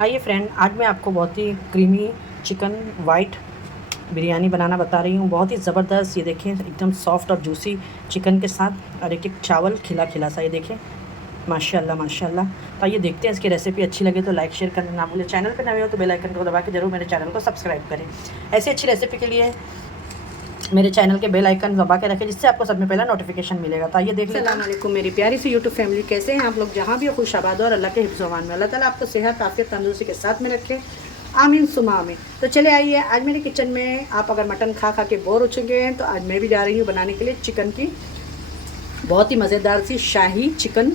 आइए फ्रेंड, आज मैं आपको बहुत ही क्रीमी चिकन वाइट बिरयानी बनाना बता रही हूँ। बहुत ही ज़बरदस्त। ये देखें, एकदम सॉफ्ट और जूसी चिकन के साथ, और एक एक चावल खिला खिला सा। ये देखें, माशाल्लाह माशाल्लाह। तो आइए देखते हैं इसकी रेसिपी। अच्छी लगे तो लाइक शेयर करना ना भूलें। चैनल पर नए हो तो बेल आइकन को दबा के जरूर मेरे चैनल को सब्सक्राइब करें। ऐसी अच्छी रेसिपी के लिए मेरे चैनल के बेल आइकन दबा के रखें, जिससे आपको सब में पहला नोटिफिकेशन मिलेगा। तो आइए देख लेते हैं। अस्सलाम वालेकुम मेरी प्यारी सी यूट्यूब फैमिली, कैसे हैं आप लोग? जहाँ भी हो खुश आबाद और अल्लाह के हिफ्ज़ अमान में। अल्लाह ताला आपको सेहत आफियत तंदुरुस्ती के साथ में रखे, आमीन सुमा आमीन। तो चले आइए, आज मेरे किचन में आप अगर मटन खा खा के बोर हो चुके हैं तो आज मैं भी जा रही हूँ बनाने के लिए चिकन की बहुत ही मज़ेदार सी शाही चिकन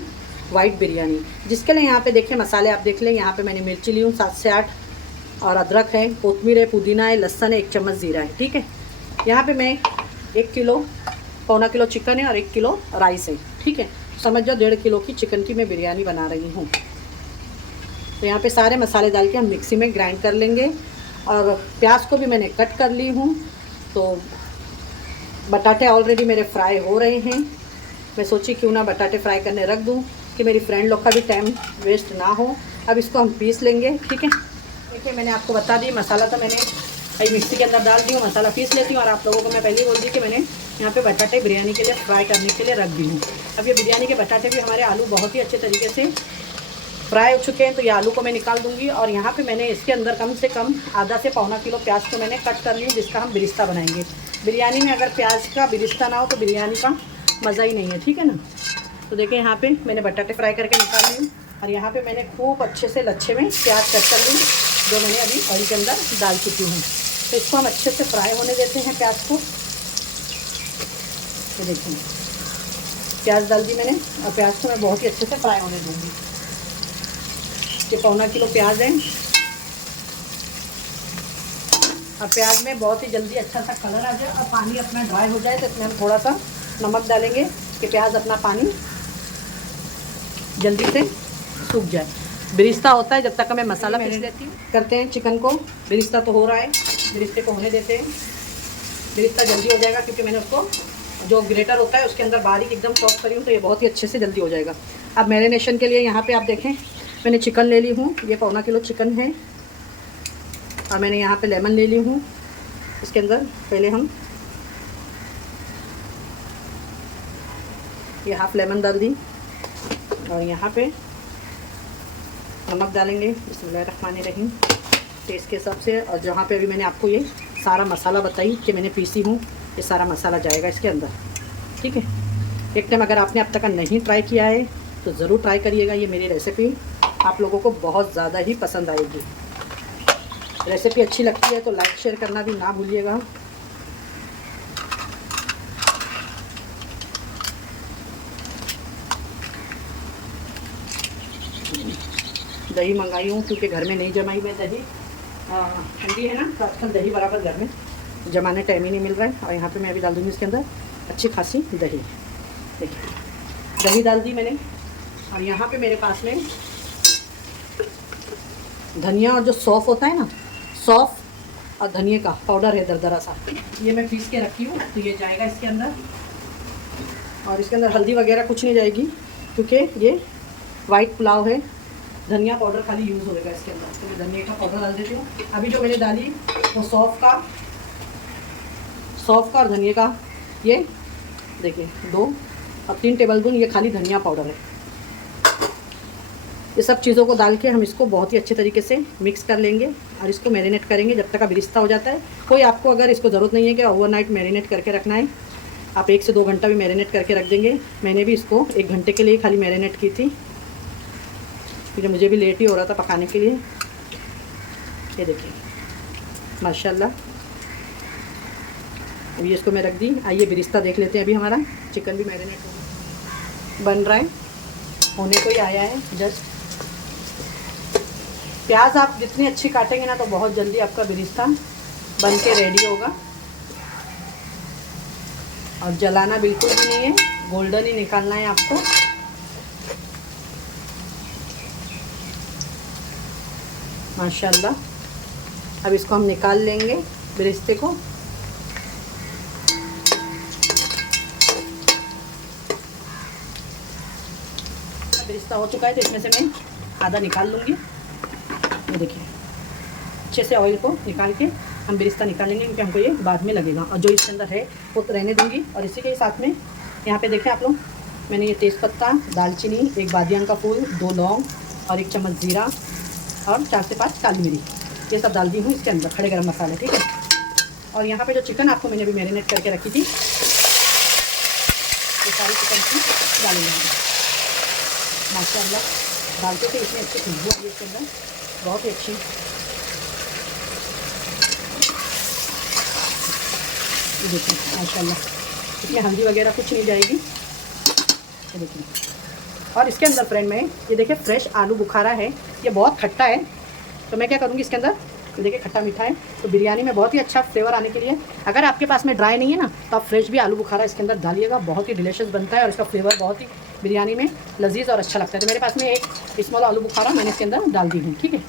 वाइट बिरयानी। जिसके लिए यहाँ पे देखिए मसाले आप देख लें। यहाँ पे मैंने मिर्ची ली हूँ 7 से 8, और अदरक है, कोतमीर है, पुदीना है, लहसुन है, 1 चम्मच ज़ीरा है। ठीक है, यहाँ पे मैं 1 किलो, पौना किलो चिकन है और 1 किलो राइस है। ठीक है, समझ जाओ 1.5 किलो की चिकन की मैं बिरयानी बना रही हूँ। तो यहाँ पे सारे मसाले डाल के हम मिक्सी में ग्राइंड कर लेंगे। और प्याज को भी मैंने कट कर ली हूँ। तो बटाटे ऑलरेडी मेरे फ्राई हो रहे हैं। मैं सोची क्यों ना बटाटे फ्राई करने रख दूँ कि मेरी फ्रेंड लोग का भी टाइम वेस्ट ना हो। अब इसको हम पीस लेंगे। ठीक है, देखिए मैंने आपको बता दी, मसाला तो मैंने भाई मिक्सी के अंदर डाल दी हूँ, मसाला पीस लेती हूँ। और आप लोगों को मैं पहले ही बोल दी कि मैंने यहाँ पे बटाटे बिरयानी के लिए फ्राई करने के लिए रख दी हूँ। अब ये बिरयानी के बटाटे भी हमारे आलू बहुत ही अच्छे तरीके से फ्राई हो चुके हैं, तो ये आलू को मैं निकाल दूँगी। और यहाँ पे मैंने इसके अंदर कम से कम आधा से पौना किलो प्याज को मैंने कट कर ली, जिसका हम बिरिस्ता बनाएंगे। बिरयानी में अगर प्याज का बिरिस्ता ना हो तो बिरयानी का मज़ा ही नहीं है। ठीक है ना। तो देखिए यहाँ पे मैंने बटाटे फ्राई करके निकाल ली, और यहाँ पे मैंने खूब अच्छे से लच्छे में प्याज कट कर ली, जो मैंने अभी ऑयल के अंदर डाल चुकी हूँ। तो इसको हम अच्छे से फ्राई होने देते हैं प्याज को। तो देखिए प्याज डाल दी मैंने, और प्याज को मैं बहुत ही अच्छे से फ्राई होने दूँगी। ये पौना किलो प्याज है, और प्याज में बहुत ही जल्दी अच्छा सा कलर आ जाए और पानी अपना ड्राई हो जाए, तो इसमें हम थोड़ा सा नमक डालेंगे कि प्याज अपना पानी जल्दी से सूख जाए। बिरिस्ता होता है जब तक हमें मसाला पीस लेती हूँ, करते हैं चिकन को। बिरिस्ता तो हो रहा है, बिरिस्ते को होने देते हैं। बिरिस्ता जल्दी हो जाएगा क्योंकि मैंने उसको जो ग्रेटर होता है उसके अंदर बारीक एकदम चॉप करी हूँ, तो ये बहुत ही अच्छे से जल्दी हो जाएगा। अब मैरिनेशन के लिए यहाँ पे आप देखें मैंने चिकन ले ली हूँ, ये पौना किलो चिकन है। और मैंने यहाँ पे लेमन ले ली हूँ। इसके अंदर पहले हम ये हाफ लेमन डाल दी, और यहाँ पे नमक डालेंगे बिस्मिल्लाहिर्रहमानिर्रहीम टेस्ट के हिसाब से। और जहाँ पे अभी मैंने आपको ये सारा मसाला बताई कि मैंने पीसी हूँ, ये सारा मसाला जाएगा इसके अंदर। ठीक है, एक टाइम अगर आपने अब तक नहीं ट्राई किया है तो ज़रूर ट्राई करिएगा। ये मेरी रेसिपी आप लोगों को बहुत ज़्यादा ही पसंद आएगी। रेसिपी अच्छी लगती है तो लाइक शेयर करना भी ना भूलिएगा। दही मंगाई हूँ क्योंकि घर में नहीं जमाई मैं दही, ठंडी है ना, तो आजकल दही बराबर घर में जमाने टाइम ही नहीं मिल रहा है। और यहाँ पे मैं अभी डाल दूँगी इसके अंदर अच्छी खासी दही। देखिए दही डाल दी मैंने, और यहाँ पे मेरे पास में धनिया और जो सौंफ होता है ना, सौंफ और धनिया का पाउडर है दरदरा सा, ये मैं पीस के रखी हूँ, तो ये जाएगा इसके अंदर। और इसके अंदर हल्दी वगैरह कुछ नहीं जाएगी क्योंकि ये वाइट पुलाव है। धनिया पाउडर खाली यूज़ होगा इसके अंदर, तो मैं धनिया का पाउडर डाल देती हूँ। अभी जो मैंने डाली वो सौंफ का और धनिया का, ये देखिए 2 और 3 टेबल स्पून ये खाली धनिया पाउडर है। ये सब चीज़ों को डाल के हम इसको बहुत ही अच्छे तरीके से मिक्स कर लेंगे, और इसको मैरिनेट करेंगे जब तक का बिरिस्ता हो जाता है। कोई आपको अगर इसको ज़रूरत नहीं है कि ओवरनाइट मैरिनेट करके रखना है, आप 1 से 2 घंटा भी मैरिनेट करके रख देंगे। मैंने भी इसको 1 घंटे के लिए खाली मैरिनेट की थी, क्योंकि मुझे भी लेट ही हो रहा था पकाने के लिए। ये देखिए माशाल्लाह, अभी इसको मैं रख दी। आइए बिरिस्ता देख लेते हैं। अभी हमारा चिकन भी मैरिनेट बन रहा है, होने को ही आया है जस्ट। प्याज आप जितनी अच्छी काटेंगे ना तो बहुत जल्दी आपका बिरिस्ता बन के रेडी होगा। और जलाना बिल्कुल भी नहीं है, गोल्डन ही निकालना है आपको। माशाल्लाह, अब इसको हम निकाल लेंगे बिरिस्ते को। बिरिस्ता हो चुका है, तो इसमें से मैं आधा निकाल लूँगी। ये अच्छे से ऑयल को निकाल के हम बिरिस्ता निकालेंगे, क्योंकि हमको ये बाद में लगेगा। और जो इसके अंदर है वो तो रहने दूँगी। और इसी के साथ में यहाँ पे देखें आप लोग, मैंने ये तेज़पत्ता, दालचीनी, एक बादियान का फूल, 2 लौंग और 1 चम्मच जीरा और 4 से 5 काली मिर्च, ये सब डाल दी हूँ इसके अंदर, खड़े गरम मसाले, ठीक है। और यहाँ पे जो चिकन आपको मैंने अभी मैरिनेट करके रखी थी, ये सारी चिकन की डालेंगे माशाल्लाह। डालते थे इतनी अच्छी खुशबू आई इसके अंदर, बहुत ही अच्छी। देखिए माशाल्लाह, इसमें हल्दी वगैरह कुछ नहीं जाएगी, ये देखिए। और इसके अंदर फ्रेंड में ये देखिए फ्रेश आलू बुखारा है, ये बहुत खट्टा है, तो मैं क्या करूँगी इसके अंदर, तो देखिए खट्टा मीठा है, तो बिरयानी में बहुत ही अच्छा फ्लेवर आने के लिए अगर आपके पास में ड्राई नहीं है ना, तो आप फ्रेश भी आलू बुखारा इसके अंदर डालिएगा, बहुत ही डिलीशियस बनता है और इसका फ्लेवर बहुत ही बिरयानी में लजीज और अच्छा लगता है। तो मेरे पास में एक स्मॉल आलू बुखारा मैंने इसके अंदर डाल दी हूँ, ठीक है।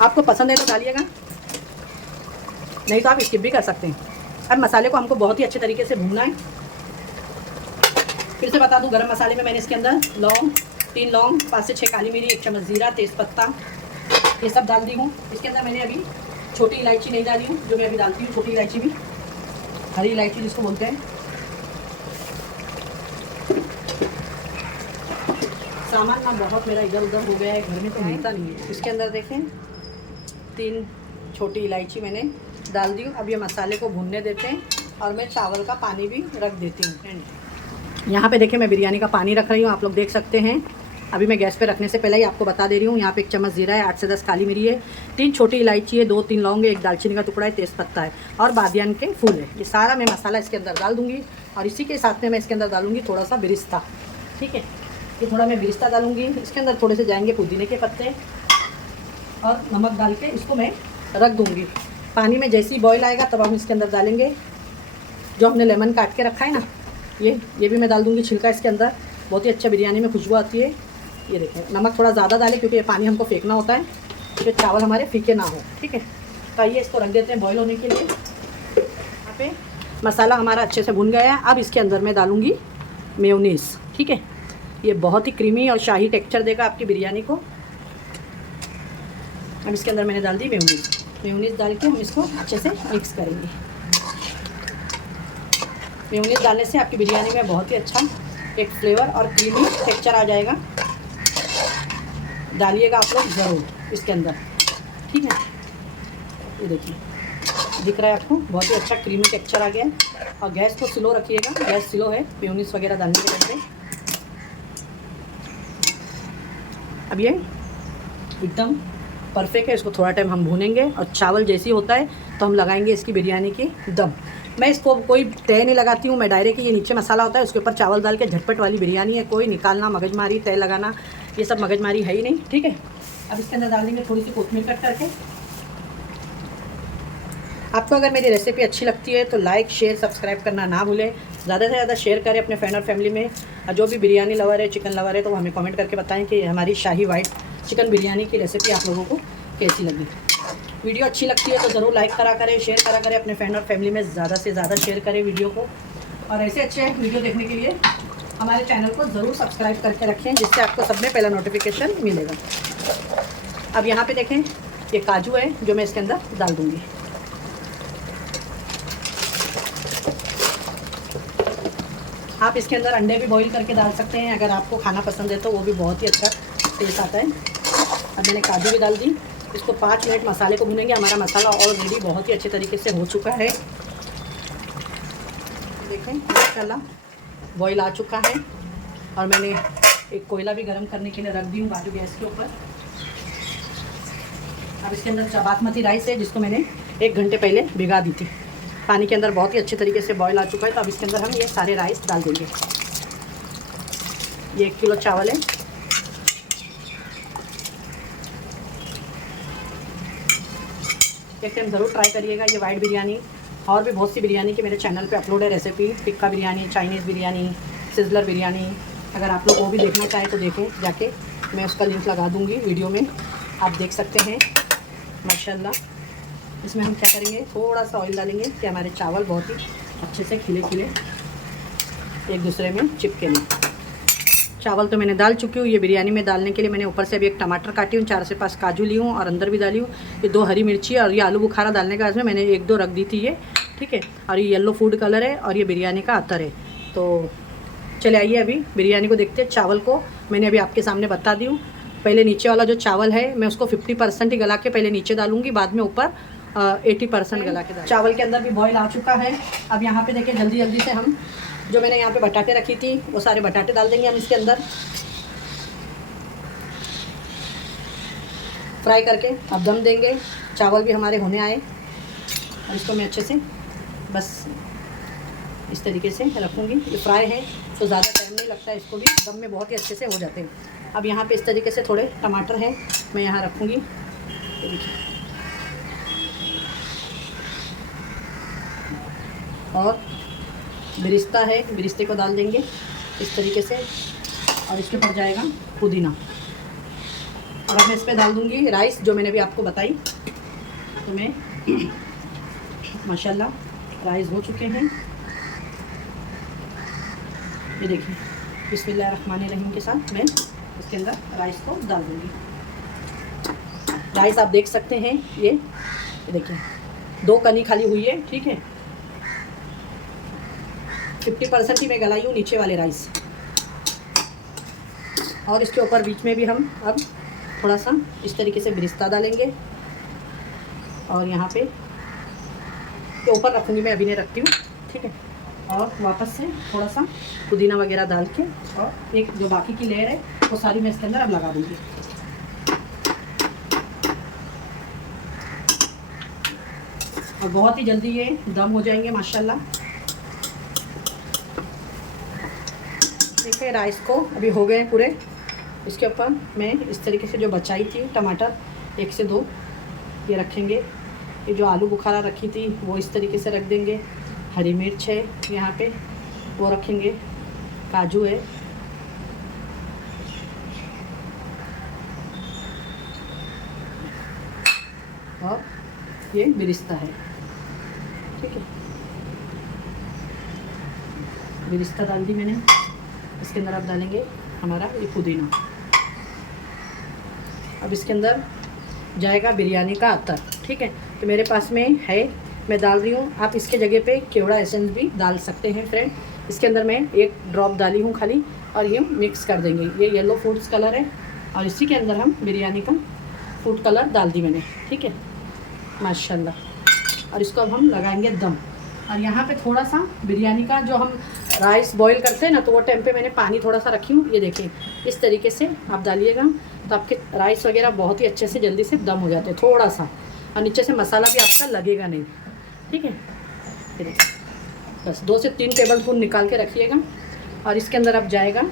आपको पसंद है तो डालिएगा, नहीं तो आप स्किप भी कर सकते हैं। अब मसाले को हमको बहुत ही अच्छे तरीके से भूनना है। फिर से बता दूं, गरम मसाले में मैंने इसके अंदर लौंग, 3 लौंग, 5 से 6 काली मिर्च, 1 चम्मच जीरा, तेज़पत्ता, ये सब डाल दी हूँ। इसके अंदर मैंने अभी छोटी इलायची नहीं डाली हूँ, जो मैं अभी डालती हूँ छोटी इलायची भी, हरी इलायची जिसको बोलते हैं। सामान ना बहुत मेरा इधर उधर हो गया है, घर में तो मिलता नहीं है। इसके अंदर देखें 3 छोटी इलायची मैंने डाल दी हूँ। अब ये मसाले को भूनने देते हैं और मैं चावल का पानी भी रख देती हूँ। यहाँ पे देखिए मैं बिरयानी का पानी रख रही हूँ, आप लोग देख सकते हैं। अभी मैं गैस पे रखने से पहले ही आपको बता दे रही हूँ, यहाँ पे 1 चम्मच जीरा है, 8 से 10 काली मिर्च है, 3 छोटी इलायची है, 2-3 लौंग है, 1 दालचीनी का टुकड़ा है, तेज़पत्ता है और बादियान के फूल है। ये सारा मैं मसाला इसके अंदर डाल दूँगी और इसी के साथ में मैं इसके अंदर डालूँगी थोड़ा सा बिरिस्ता, ठीक है। ये थोड़ा मैं बिरिस्ता डालूँगी, इसके अंदर थोड़े से जाएंगे पुदीने के पत्ते और नमक डाल के इसको मैं रख दूँगी। पानी में जैसे ही बॉयल आएगा तब हम इसके अंदर डालेंगे जो हमने लेमन काट के रखा है ना, ये भी मैं डाल दूँगी छिलका इसके अंदर, बहुत ही अच्छा बिरयानी में खुशबू आती है। ये देखें, नमक थोड़ा ज़्यादा डालें क्योंकि ये पानी हमको फेंकना होता है, क्योंकि चावल हमारे फीके ना हो, ठीक है। तो आइए इसको रख देते हैं बॉयल होने के लिए। यहाँ पे मसाला हमारा अच्छे से भुन गया है। अब इसके अंदर मैं डालूँगी मेयोनीज़, ठीक है। ये बहुत ही क्रीमी और शाही टेक्सचर देगा आपकी बिरयानी को। अब इसके अंदर मैंने डाल दी मेयोनीज़ डाल के हम इसको अच्छे से मिक्स करेंगे। मेयोनीज़ डालने से आपकी बिरयानी में बहुत ही अच्छा एक फ्लेवर और क्रीमी टेक्सचर आ जाएगा। डालिएगा आप लोग ज़रूर इसके अंदर, ठीक है। ये देखिए दिख रहा है आपको, बहुत ही अच्छा क्रीमी टेक्सचर आ गया है। और गैस को स्लो रखिएगा, गैस स्लो है मेयोनीज़ वगैरह डालने के वजह से। अब ये एकदम परफेक्ट है, इसको थोड़ा टाइम हम भूनेंगे और चावल जैसी होता है तो हम लगाएंगे इसकी बिरयानी की दम। मैं इसको कोई तय नहीं लगाती हूँ, मैं डायरेक्ट ये नीचे मसाला होता है उसके ऊपर चावल डाल के झटपट वाली बिरयानी है। कोई निकालना, मगजमारी, तय लगाना, ये सब मगजमारी है ही नहीं, ठीक है। अब इसके अंदर डाल देंगे थोड़ी सी कोथिमीर कट करके। आपको अगर मेरी रेसिपी अच्छी लगती है तो लाइक, शेयर, सब्सक्राइब करना ना भूलें। ज़्यादा से ज़्यादा शेयर करें अपने फ्रेंड और फैमिली में। और जो भी बिरयानी लवर है, चिकन लवर है, तो वो हमें कमेंट करके बताएं कि हमारी शाही वाइट चिकन बिरयानी की रेसिपी आप लोगों को कैसी लगी। वीडियो अच्छी लगती है तो ज़रूर लाइक करा करें, शेयर करा करें अपने फ्रेंड और फैमिली में। ज़्यादा से ज़्यादा शेयर करें वीडियो को। और ऐसे अच्छे वीडियो देखने के लिए हमारे चैनल को ज़रूर सब्सक्राइब करके रखें, जिससे आपको सब में पहला नोटिफिकेशन मिलेगा। अब यहाँ पे देखें ये काजू है जो मैं इसके अंदर डाल दूँगी। आप इसके अंदर अंडे भी बॉईल करके डाल सकते हैं, अगर आपको खाना पसंद है तो वो भी बहुत ही अच्छा टेस्ट आता है। अब मैंने काजू भी डाल दी। इसको 5 मिनट मसाले को भूनेंगे। हमारा मसाला ऑलरेडी बहुत ही अच्छे तरीके से हो चुका है। देखें माशाल्लाह बॉईल आ चुका है। और मैंने एक कोयला भी गर्म करने के लिए रख दी हूँ बाजू गैस के ऊपर। अब इसके अंदर बासमती राइस है जिसको मैंने 1 घंटे पहले भिगा दी थी। पानी के अंदर बहुत ही अच्छे तरीके से बॉईल आ चुका है। तो अब इसके अंदर हम ये सारे राइस डाल देंगे। ये 1 किलो चावल है। एक टाइम ज़रूर ट्राई करिएगा ये वाइट बिरयानी। और भी बहुत सी बिरयानी की मेरे चैनल पे अपलोड है recipe. Tikka biryani, Chinese biryani, sizzler biryani. अगर आप लोग वो भी देखना चाहें तो देखें जाके, मैं उसका लिंक लगा दूँगी वीडियो में, आप देख सकते हैं। माशाल्लाह इसमें हम क्या करेंगे, थोड़ा सा ऑयल डालेंगे कि हमारे चावल बहुत ही अच्छे से खिले खिले एक दूसरे में चिपके नहीं। चावल तो मैंने डाल चुकी हूँ। ये बिरयानी में डालने के लिए मैंने ऊपर से अभी एक टमाटर काटी हूँ, 4 से 5 काजू ली हूँ और अंदर भी डाली हूँ। ये 2 हरी मिर्ची और ये आलू बुखारा डालने का इसमें मैंने 1-2 रख दी थी ये, ठीक है। और ये येलो फूड कलर है और ये बिरयानी का अतर है। तो चले आइए अभी बिरयानी को देखते हैं। चावल को मैंने अभी आपके सामने बता दी हूँ। पहले नीचे वाला जो चावल है मैं उसको 50% ही गला के पहले नीचे डालूंगी, बाद में ऊपर 80% गला के डाल। चावल के अंदर भी बॉईल आ चुका है। अब यहाँ पे देखिए जल्दी जल्दी से हम जो मैंने यहाँ पे बटाटे रखी थी वो सारे बटाटे डाल देंगे हम इसके अंदर फ्राई करके। अब दम देंगे। चावल भी हमारे होने आए और इसको मैं अच्छे से बस इस तरीके से रखूँगी। ये फ्राई है तो ज़्यादा टाइम नहीं लगता है, इसको भी दम में बहुत ही अच्छे से हो जाते हैं। अब यहाँ पे इस तरीके से थोड़े टमाटर हैं मैं यहाँ रखूँगी। ये देखिए, और बिरिस्ता है, बिरिस्ते को डाल देंगे इस तरीके से और इसके ऊपर जाएगा पुदीना। और अब मैं इस पर डाल दूँगी राइस जो मैंने अभी आपको बताई। तो मैं माशाल्लाह राइस हो चुके हैं। ये देखिए बिस्मिल्लाहिर्रहमानिर्रहीम के साथ मैं इसके अंदर राइस को डाल दूँगी। राइस आप देख सकते हैं, ये देखिए 2 कनी खाली हुई है, ठीक है। 50% ही मैं गलाई हूँ नीचे वाले राइस। और इसके ऊपर बीच में भी हम अब थोड़ा सा इस तरीके से बिरिस्ता डालेंगे और यहाँ पे के ऊपर रखूँगी मैं, अभी नहीं रखती हूँ, ठीक है। और वापस से थोड़ा सा पुदीना वगैरह डाल के और एक जो बाकी की लेयर है वो सारी मैं इसके अंदर अब लगा दूँगी। और बहुत ही जल्दी ये दम हो जाएंगे माशाल्लाह। देखिए राइस को अभी हो गए पूरे। इसके ऊपर मैं इस तरीके से जो बचाई थी टमाटर 1 से 2 ये रखेंगे। ये जो आलू बुखारा रखी थी वो इस तरीके से रख देंगे। हरी मिर्च है यहाँ पे वो रखेंगे। काजू है, और ये बिरिस्ता है, ठीक है। बिरिस्ता डाल दी मैंने। इसके अंदर आप डालेंगे हमारा ये पुदीना। अब इसके अंदर जाएगा बिरयानी का अतर, ठीक है। तो मेरे पास में है, मैं डाल रही हूँ। आप इसके जगह पे केवड़ा एसेंस भी डाल सकते हैं फ्रेंड। इसके अंदर मैं 1 ड्रॉप डाली हूँ खाली और ये मिक्स कर देंगे। ये येलो फूड्स कलर है और इसी के अंदर हम बिरयानी का फूड कलर डाल दी मैंने, ठीक है माशाल्लाह। और इसको अब हम लगाएंगे दम। और यहाँ पे थोड़ा सा बिरयानी का जो हम राइस बॉईल करते हैं ना, तो वो टाइम पे मैंने पानी थोड़ा सा रखी हूँ। ये देखिए इस तरीके से आप डालिएगा तो आपके राइस वगैरह बहुत ही अच्छे से जल्दी से दम हो जाते हैं थोड़ा सा। और नीचे से मसाला भी आपका लगेगा नहीं, ठीक है। ये देखिए बस 2 से 3 टेबल स्पून निकाल के रखिएगा। और इसके अंदर अब जाएगा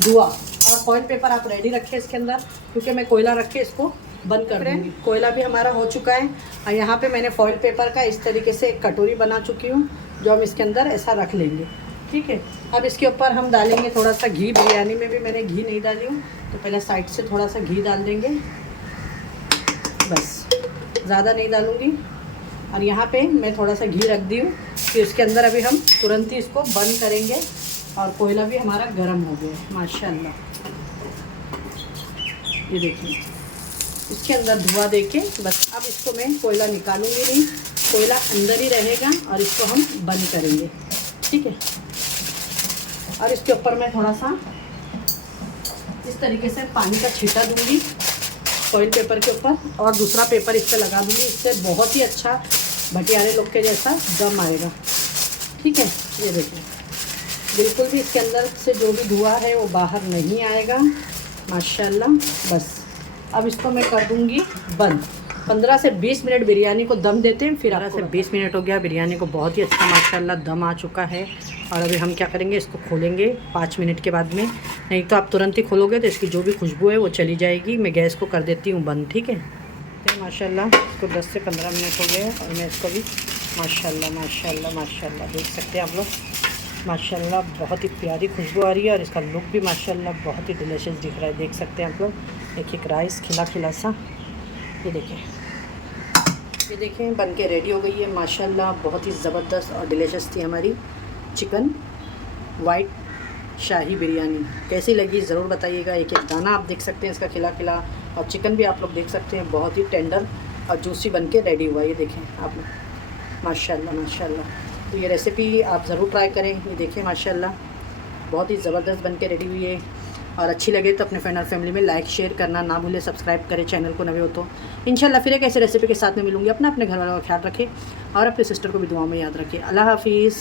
धुआं। और फॉइल पेपर आप रेडी रखें इसके अंदर, क्योंकि मैं कोयला रख के इसको बंद कर दूँगी। कोयला भी हमारा हो चुका है और यहाँ पे मैंने फॉइल पेपर का इस तरीके से एक कटोरी बना चुकी हूँ जो हम इसके अंदर ऐसा रख लेंगे, ठीक है। अब इसके ऊपर हम डालेंगे थोड़ा सा घी। बिरयानी में भी मैंने घी नहीं डाली हूँ, तो पहले साइड से थोड़ा सा घी डाल देंगे, बस ज़्यादा नहीं डालूँगी। और यहाँ पे मैं थोड़ा सा घी रख दी हूँ कि इसके अंदर अभी हम तुरंत ही इसको बंद करेंगे। और कोयला भी हमारा गर्म हो गया माशाल्लाह। ये देखिए इसके अंदर धुआं देके बस अब इसको मैं कोयला निकालूंगी नहीं, कोयला अंदर ही रहेगा और इसको हम बंद करेंगे, ठीक है। और इसके ऊपर मैं थोड़ा सा इस तरीके से पानी का छींटा दूंगी फॉइल पेपर के ऊपर और दूसरा पेपर इस पर लगा दूंगी। इससे बहुत ही अच्छा भटियारे लोग के जैसा दम आएगा, ठीक है। ये देखिए बिल्कुल भी इसके अंदर से जो भी धुआं है वो बाहर नहीं आएगा माशाल्लाह। बस अब इसको मैं कर दूंगी बंद। 15 से 20 मिनट बिरयानी को दम देते हैं, फिर 15 से 20 मिनट हो गया। बिरयानी को बहुत ही अच्छा माशाल्लाह दम आ चुका है। और अभी हम क्या करेंगे, इसको खोलेंगे 5 मिनट के बाद में। नहीं तो आप तुरंत ही खोलोगे तो इसकी जो भी खुशबू है वो चली जाएगी। मैं गैस को कर देती हूँ बंद, ठीक है। तो माशाल्लाह इसको 10 से 15 मिनट हो गए और मैं इसको भी माशाल्लाह माशाल्लाह माशाल्लाह देख सकते हैं आप लोग। माशाल्लाह बहुत ही प्यारी खुशबू आ रही है और इसका लुक भी माशाल्लाह बहुत ही डिलीशियस दिख रहा है, देख सकते हैं आप लोग। देखिए राइस खिला खिला सा, ये देखिए बन के रेडी हो गई है माशाल्लाह। बहुत ही ज़बरदस्त और डिलीशियस थी हमारी चिकन वाइट शाही बिरयानी कैसी लगी ज़रूर बताइएगा। एक एक दाना आप देख सकते हैं इसका खिला खिला, और चिकन भी आप लोग देख सकते हैं बहुत ही टेंडर और जूसी बन के रेडी हुआ। ये देखें आप लोग, माशाल्लाह माशाल्लाह। तो ये रेसिपी आप ज़रूर ट्राई करें। ये देखें माशाल्लाह बहुत ही ज़बरदस्त बन के रेडी हुई है। और अच्छी लगे तो अपने फ्रेंड और फैमिली में लाइक शेयर करना ना भूलें, सब्सक्राइब करें चैनल को नए हो तो। इंशाल्लाह फिर एक ऐसे रेसिपी के साथ में मिलूँगी। अपने घर वालों का ख्याल रखें और अपने सिस्टर को भी दुआ में याद रखें। अल्लाह हाफिज़।